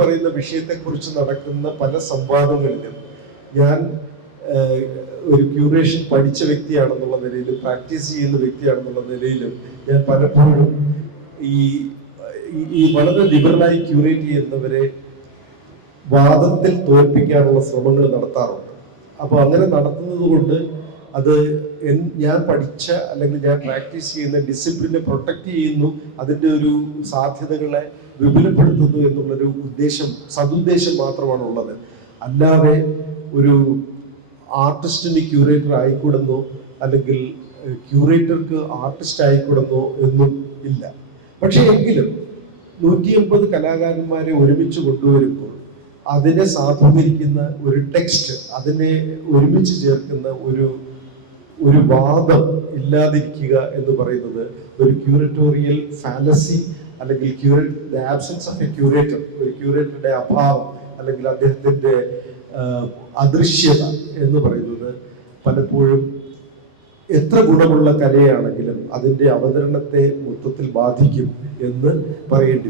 പറയുന്ന വിഷയത്തെക്കുറിച്ച് നടക്കുന്ന പല സംവാദങ്ങളിലും ഞാൻ ഒരു ക്യൂറേഷൻ പഠിച്ച വ്യക്തിയാണെന്നുള്ള നിലയിലും പ്രാക്ടീസ് ചെയ്യുന്ന വ്യക്തിയാണെന്നുള്ള നിലയിലും ഞാൻ പലപ്പോഴും ഈ വളരെ ലിബറലായി ക്യൂറേറ്റ് ചെയ്യുന്നവരെ വാദത്തിൽ തോൽപ്പിക്കാനുള്ള ശ്രമങ്ങൾ നടത്താറുണ്ട്. അപ്പോൾ അങ്ങനെ നടത്തുന്നത് കൊണ്ട് അത് ഞാൻ പഠിച്ച അല്ലെങ്കിൽ ഞാൻ പ്രാക്ടീസ് ചെയ്യുന്ന ഡിസിപ്ലിനെ പ്രൊട്ടക്ട് ചെയ്യുന്നു, അതിൻ്റെ ഒരു സാധ്യതകളെ വിപുലപ്പെടുത്തുന്നു എന്നുള്ളൊരു സതുദ്ദേശം മാത്രമാണ് ഉള്ളത്. അല്ലാതെ ഒരു ആർട്ടിസ്റ്റിന് ക്യൂറേറ്റർ ആയിക്കൂടുന്നോ അല്ലെങ്കിൽ ക്യൂറേറ്റർക്ക് ആർട്ടിസ്റ്റ് ആയിക്കൂടുന്നോ എന്നും ഇല്ല. പക്ഷെ എങ്കിലും 150 കലാകാരന്മാരെ ഒരുമിച്ച് കൊണ്ടുവരുമ്പോൾ അതിനെ സാധൂകരിക്കുന്ന ഒരു ടെക്സ്റ്റ്, അതിനെ ഒരുമിച്ച് ചേർക്കുന്ന ഒരു വാദം ഇല്ലാതിരിക്കുക എന്ന് പറയുന്നത് ഒരു ക്യൂറേറ്റോറിയൽ ഫാലസി അല്ലെങ്കിൽ ആബ്സെൻസ് ഓഫ് എ ക്യൂറേറ്റർ, ഒരു ക്യൂറേറ്ററുടെ അഭാവം അല്ലെങ്കിൽ അദ്ദേഹത്തിന്റെ അദൃശ്യത എന്ന് പറയുന്നത് പലപ്പോഴും എത്ര ഗുണമുള്ള കലയാണെങ്കിലും അതിന്റെ അവതരണത്തെ മൊത്തത്തിൽ ബാധിക്കും എന്ന് പറയേണ്ടി